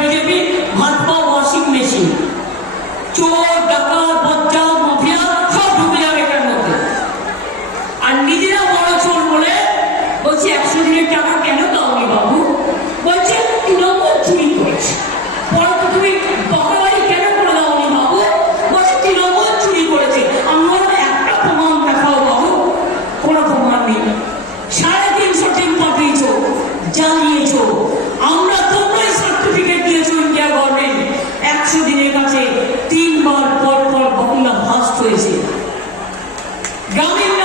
BJP হাতপা washing machine. চোর ডাকা বচ্চা mafia, সব ঢুকে যাবে এটার মধ্যে। আর নিজেরা বড় চোর বলে বলছি, একশো দিনের টাকা কেন দাওনি বাবু? বলছে, তৃণমূল চুরি করেছে। পরে তো কেন করে দাওনি বাবু? বলছে, তৃণমূল চুরি করেছে। আমার একটা প্রমাণ দেখাও বাবু। Gummy.